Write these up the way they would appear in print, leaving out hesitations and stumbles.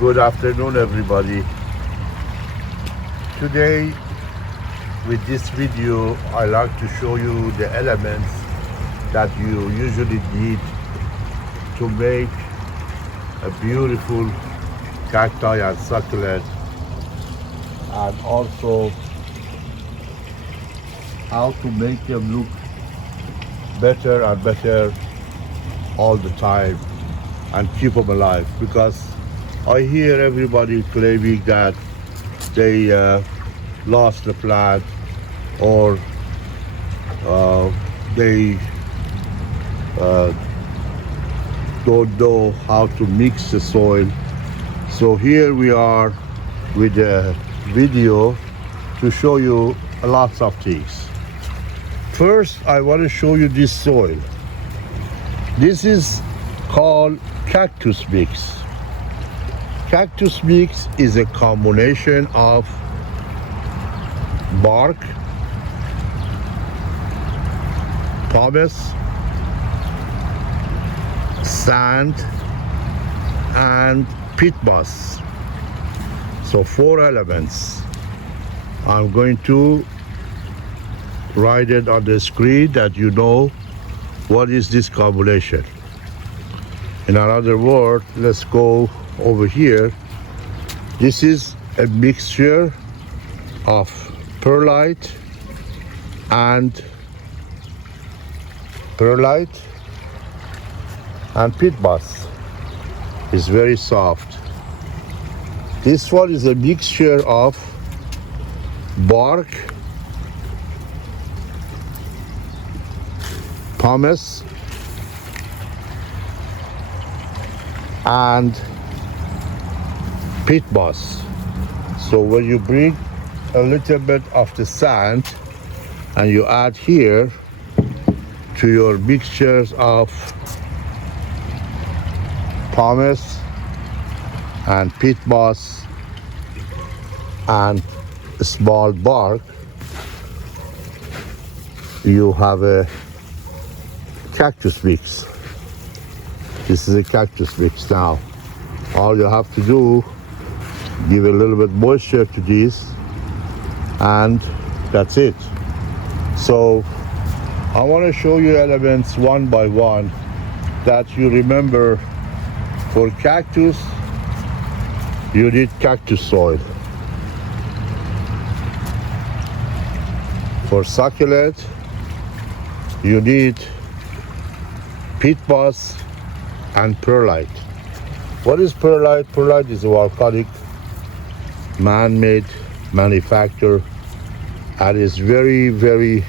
Good afternoon, everybody. Today, with this video, I like to show you the elements that you usually need to make a beautiful cacti and succulent, and also how to make them look better and better all the time and keep them alive, because I hear everybody claiming that they lost the plant, or they don't know how to mix the soil. So here we are with a video to show you lots of things. First, I want to show you this soil. This is called cactus mix. Cactus mix is a combination of bark, pumice, sand, and peat moss. So 4 elements. I'm going to write it on the screen that you know what is this combination. In another word, let's go over here. This is a mixture of perlite and peat moss. It's very soft. This one is a mixture of bark, pumice, and peat moss. So when you bring a little bit of the sand and you add here to your mixtures of pumice and peat moss and small bark, you have a cactus mix. This is a cactus mix. Now, all you have to do, give a little bit moisture to this, and that's it. So I want to show you elements one by one that you remember. For cactus, you need cactus soil. For succulent, you need peat moss and perlite. What is perlite? Perlite is a volcanic man-made manufacture, and is very, very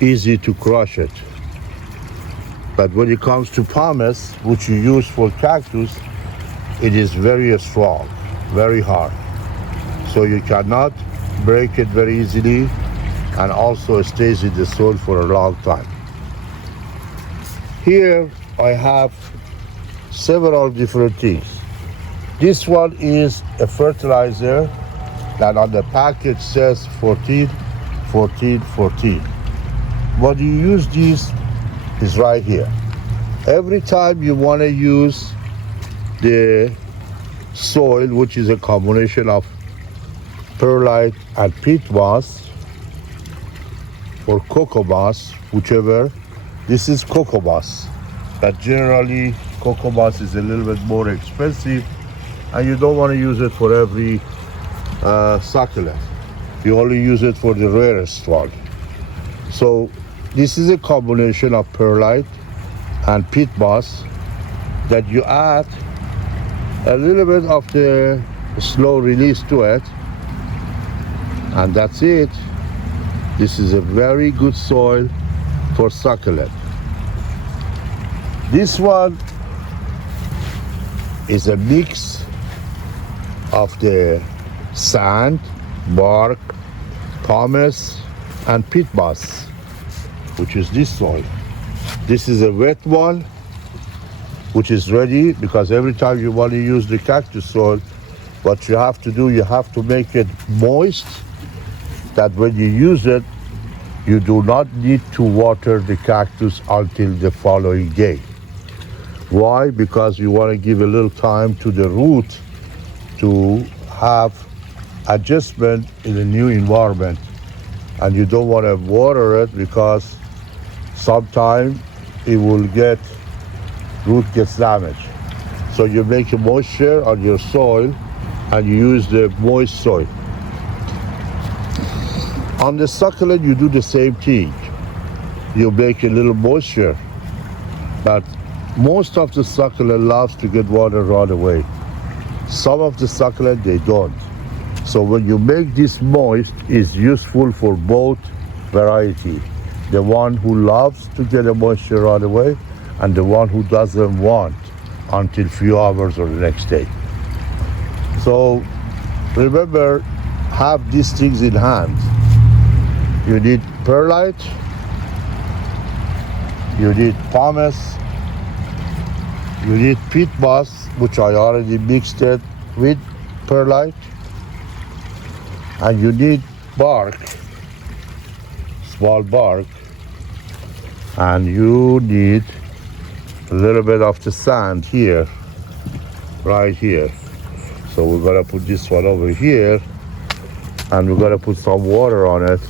easy to crush it. But when it comes to pumice, which you use for cactus, it is very strong, very hard. So you cannot break it very easily, and also it stays in the soil for a long time. Here I have several different things. This one is a fertilizer that on the package says 14, 14, 14. What you use this is right here. Every time you want to use the soil, which is a combination of perlite and peat moss, or cocoa moss, whichever. This is cocoa moss, but generally cocoa moss is a little bit more expensive, and you don't want to use it for every succulent. You only use it for the rarest one. So this is a combination of perlite and peat moss that you add a little bit of the slow release to it, and that's it. This is a very good soil for succulent. This one is a mix of the sand, bark, pumice, and peat moss, which is this soil. This is a wet one, which is ready, because every time you want to use the cactus soil, what you have to do, you have to make it moist, that when you use it, you do not need to water the cactus until the following day. Why? Because you want to give a little time to the root to have adjustment in a new environment. And you don't want to water it because sometimes it will get, root gets damaged. So you make a moisture on your soil and you use the moist soil. On the succulent, you do the same thing. You make a little moisture, but most of the succulent loves to get water right away. Some of the succulent, they don't. So when you make this moist, it's useful for both variety. The one who loves to get a moisture right away and the one who doesn't want until few hours or the next day. So remember, have these things in hand. You need perlite, you need pumice, you need peat moss, which I already mixed it with perlite, and you need bark, small bark, and you need a little bit of the sand here, right here. So we're gonna put this one over here, and we're gonna put some water on it.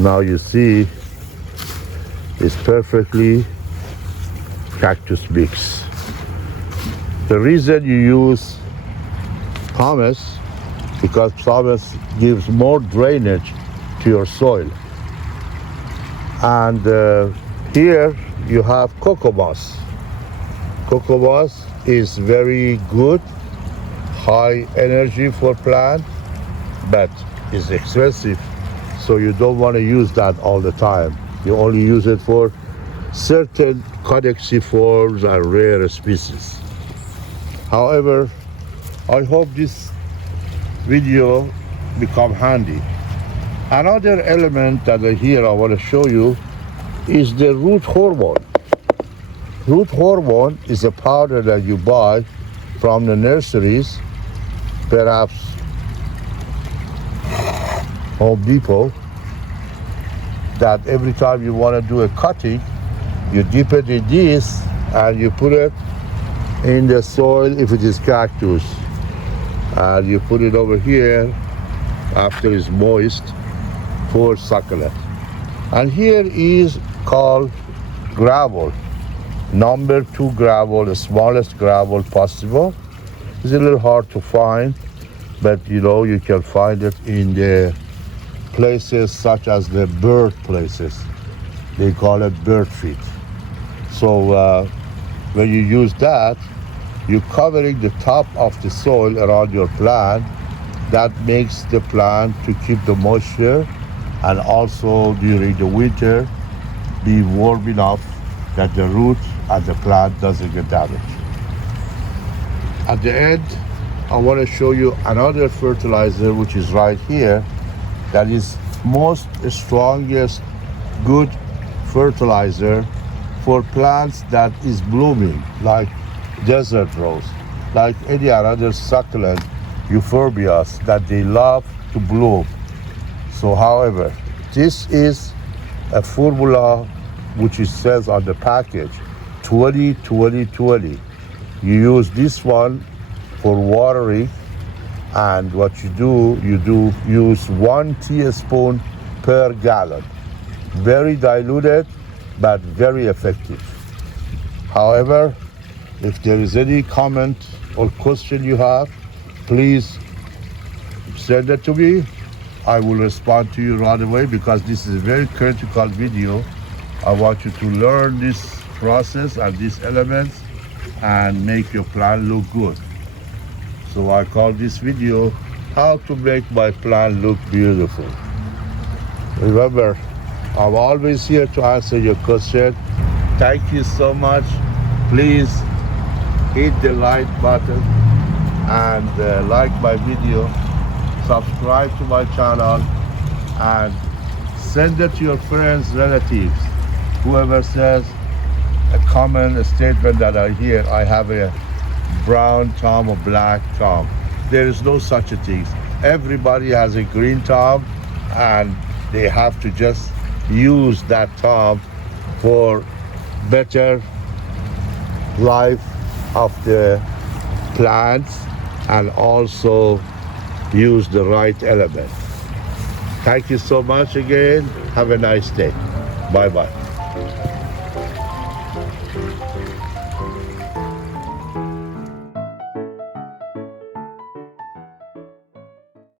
Now you see it's perfectly cactus mix. The reason you use pumice, because pumice gives more drainage to your soil. And here you have cocoa moss. Cocoa moss is very good, high energy for plant, but it's expensive. So you don't want to use that all the time. You only use it for certain caduciforms and rare species. However, I hope this video become handy. Another element that I want to show you is the root hormone. Root hormone is a powder that you buy from the nurseries, perhaps Home Depot, that every time you want to do a cutting, you dip it in this and you put it in the soil if it is cactus. And you put it over here after it's moist for succulent. And here is called gravel. Number 2 gravel, the smallest gravel possible. It's a little hard to find, but you can find it in the places such as the bird places. They call it bird feed. So when you use that, you're covering the top of the soil around your plant. That makes the plant to keep the moisture, and also during the winter be warm enough that the root and the plant doesn't get damaged. At the end, I want to show you another fertilizer, which is right here, that is most strongest good fertilizer for plants that is blooming, like desert rose, like any other succulent, euphorbias, that they love to bloom. So however, this is a formula which it says on the package 20-20-20. You use this one for watering, and what you do use 1 teaspoon per gallon. Very diluted, but very effective. However, if there is any comment or question you have, please send it to me. I will respond to you right away, because this is a very critical video. I want you to learn this process and these elements and make your plant look good. So I call this video how to make my plant look beautiful. Remember, I'm always here to answer your question. Thank you so much. Please hit the like button and like my video, subscribe to my channel, and send it to your friends, relatives. Whoever says a common statement that I hear, I have a brown thumb or black thumb. There is no such a thing. Everybody has a green thumb, and they have to just use that thumb for better life of the plants and also use the right element. Thank you so much again. Have a nice day. Bye-bye.